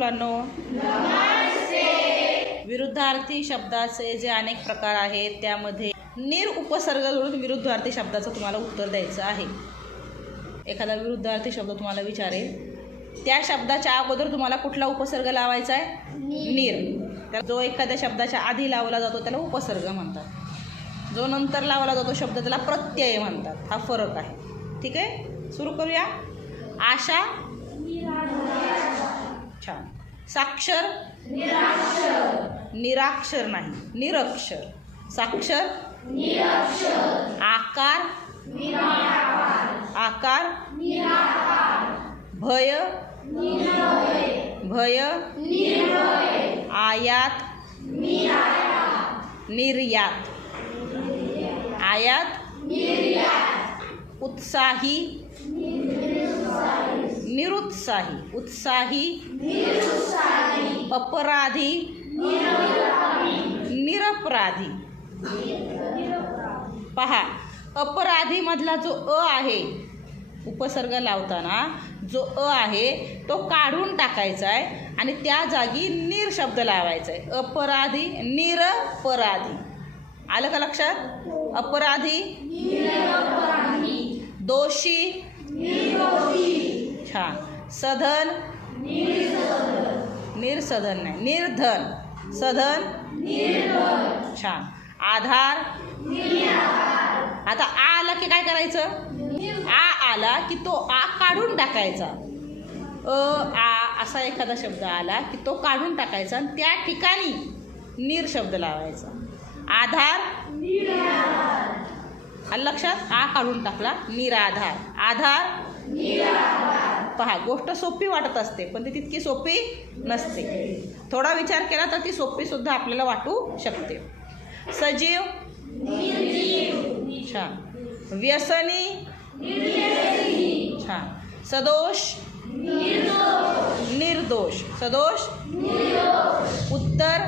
मुलांनो. विरुद्धार्थी शब्दाचे जे अनेक प्रकार आहेत त्यामध्ये निर उपसर्ग जोडून विरुद्धार्थी शब्दाचं तुम्हाला उत्तर द्यायचं आहे. एखादा विरुद्धार्थी शब्द तुम्हाला विचारेल, त्या शब्दाच्या अगोदर तुम्हाला कुठला उपसर्ग लावायचा आहे? निर. तर जो एखाद्या शब्दाच्या आधी लावला जातो त्याला उपसर्ग म्हणतात, जो नंतर लावला जातो शब्द त्याला प्रत्यय म्हणतात. हा फरक आहे. ठीक आहे, सुरू करूया. आशा, छान. साक्षर, निराक्षर नाही, निरक्षर. साक्षर, आकार, आकार. भय, भय. आयात, निर्यात. आयात, उत्साही, निरुत्साही. उत्साही, अपराधी, निरपराधी. पहा, अपराधी मधला जो अ आहे, उपसर्ग लावताना जो अ आहे तो काढून टाकायचा आहे आणि त्या जागी निर शब्द लावायचा आहे. अपराधी, निरपराधी. आलं का लक्षात? अपराधी, दोषी, छान. सधन, निर्सधन नाही, निर्धन. सधन, छान. आधार. आता आ आला की काय करायचं? आ आला की तो आ काढून टाकायचा. आ असा एखादा शब्द आला की तो काढून टाकायचा आणि त्या ठिकाणी निर शब्द लावायचा. आधार, आलं लक्षात? आ काढून टाकला, निराधार. आधार, पहा, गोष्ट सोपी वाटत असते पण ती तितकी सोपी नसते. थोडा विचार केला तर ती सोपी सुद्धा आपल्याला वाटू शकते. सजीव, छान. व्यसनी, छान. सदोष, निर्दोष. सदोष, उत्तर,